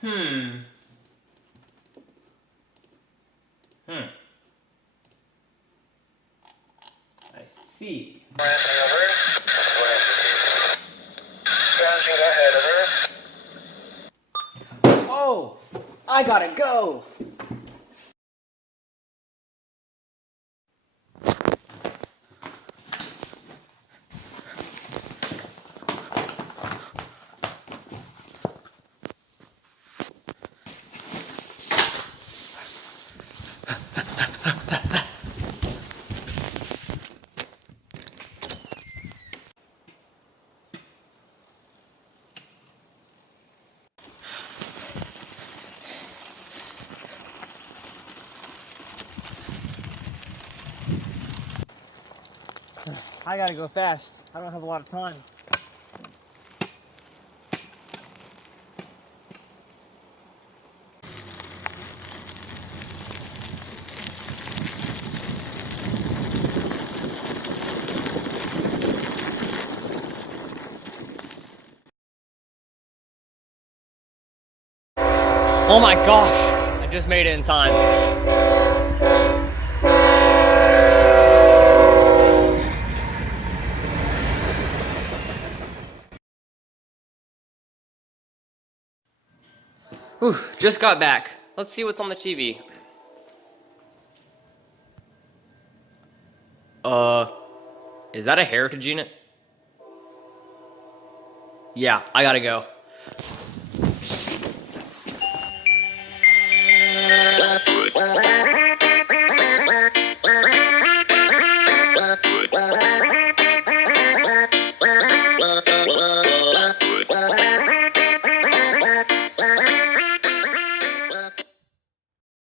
Hmm. I see. Oh, I gotta go. I gotta go fast. I don't have a lot of time. Oh my gosh, I just made it in time. Whew, just got back. Let's see what's on the TV. Is that a heritage unit? Yeah, I gotta go.